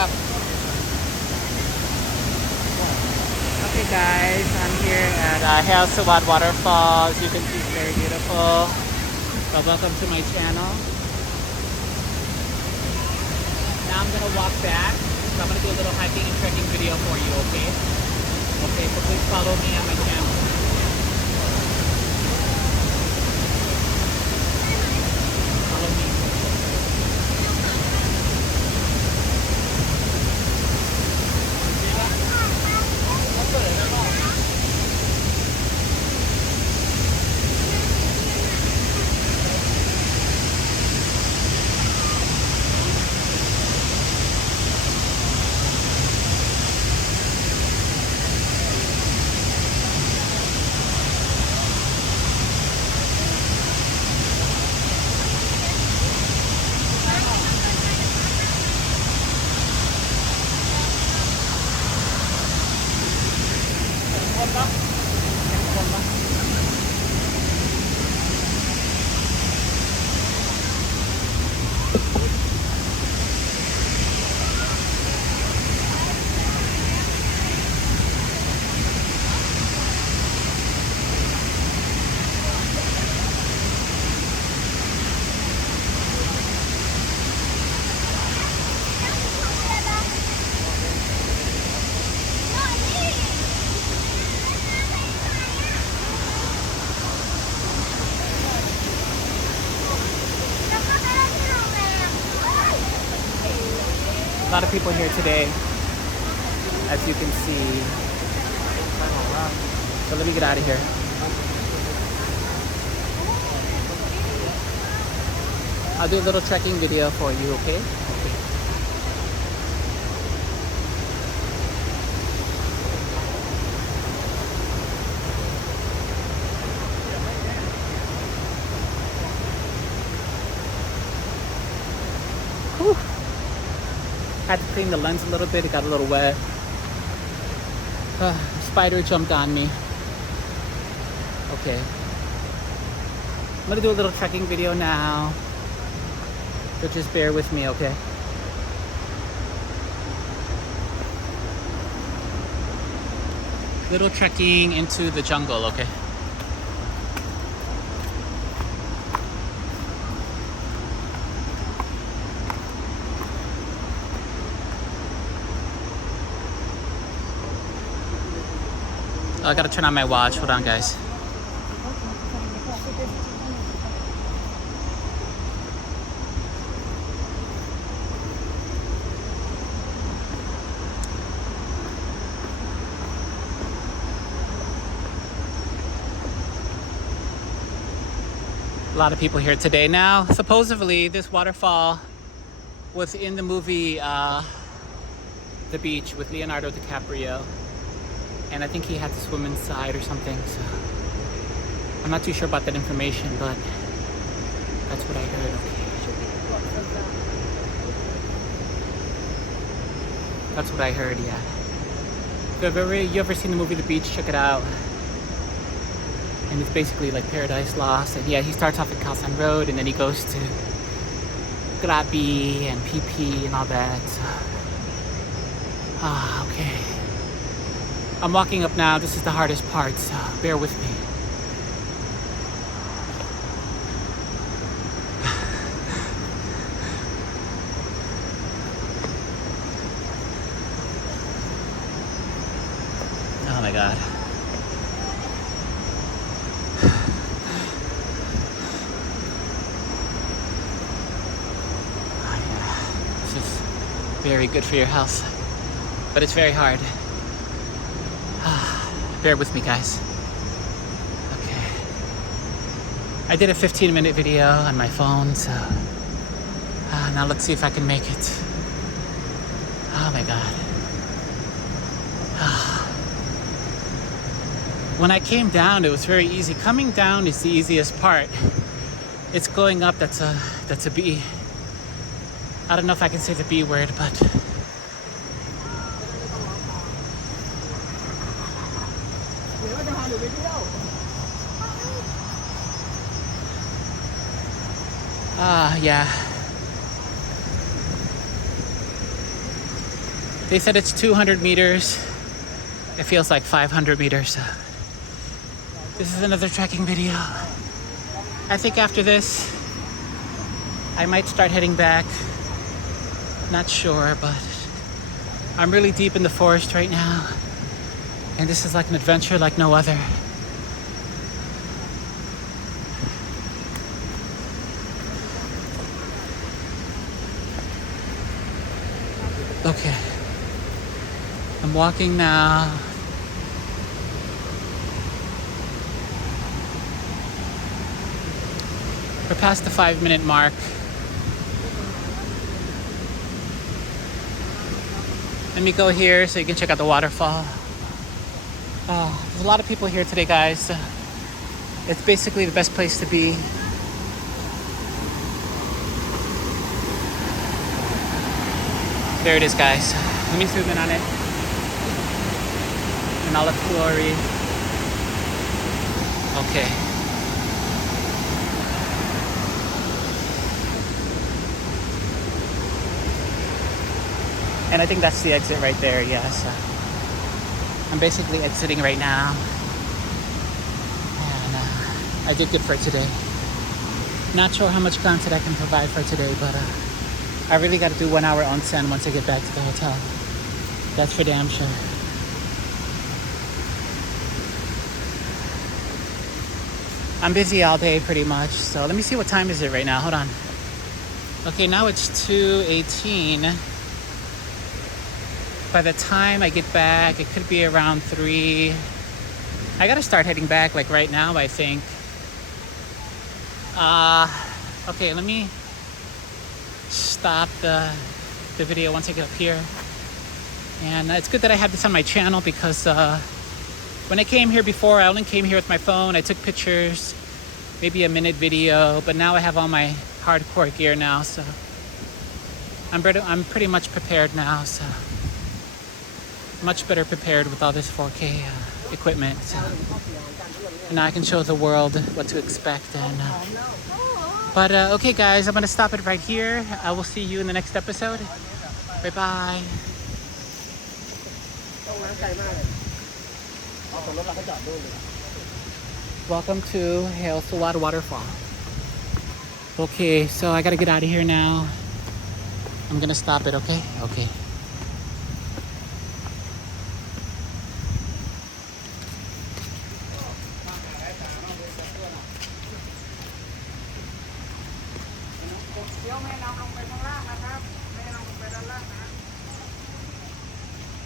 up. Okay guys, I'm here at Haew Su Wat Waterfall. As you can see, it's very beautiful. Welcome to my channel. Now I'm gonna walk back. So I'm gonna do a little hiking and trekking video for you, okay? Okay, so please follow me on my channel. Follow me. A lot of people here today, as you can see. So let me get out of here. I'll do a little trekking video for you, okay? Okay. Whew. Had to clean the lens a little bit, it got a little wet. Spider jumped on me. Okay. I'm gonna do a little trekking video now. So just bear with me, okay? Little trekking into the jungle, okay? I gotta turn on my watch. Hold on, guys. A lot of people here today. Now, supposedly, this waterfall was in the movie The Beach with Leonardo DiCaprio. And I think he had to swim inside or something, so I'm not too sure about that information, but that's what I heard. Okay. That's what I heard, yeah. So if you ever seen the movie The Beach, check it out. And it's basically like Paradise Lost. And yeah, he starts off at Khaosan Road and then he goes to Krabi and PP and all that. So. Okay. I'm walking up now. This is the hardest part, so bear with me. Oh my God. Oh, yeah. This is very good for your health, but it's very hard. Bear with me, guys. Okay. I did a 15-minute video on my phone, so now let's see if I can make it. Oh my God. When I came down, it was very easy. Coming down is the easiest part. It's going up that's a B. I don't know if I can say the B word, but yeah. They said it's 200 meters. It feels like 500 meters. This is another trekking video. I think after this, I might start heading back. Not sure, but I'm really deep in the forest right now. And this is like an adventure like no other. Okay. I'm walking now. We're past the 5-minute mark. Let me go here so you can check out the waterfall. There's a lot of people here today, guys. It's basically the best place to be. There it is, guys. Let me zoom in on it. In all its glory. Okay. And I think that's the exit right there, yes. I'm basically exiting right now. And I did good for today. Not sure how much content I can provide for today, but I really got to do 1 hour onsen once I get back to the hotel. That's for damn sure. I'm busy all day pretty much, so let me see what time is it right now. Hold on. Okay, now it's 2:18. By the time I get back, it could be around 3. I gotta start heading back like right now, I think. Okay, let me stop the video once I get up here. And it's good that I have this on my channel because when I came here before, I only came here with my phone. I took pictures, maybe a minute video, but now I have all my hardcore gear now, so I'm pretty much prepared now, so much better prepared with all this 4K equipment. So. And now I can show the world what to expect. But okay, guys, I'm gonna stop it right here. I will see you in the next episode. Bye bye. Welcome to Haew Su Wat Waterfall. Okay, so I gotta get out of here now. I'm gonna stop it, okay? Okay.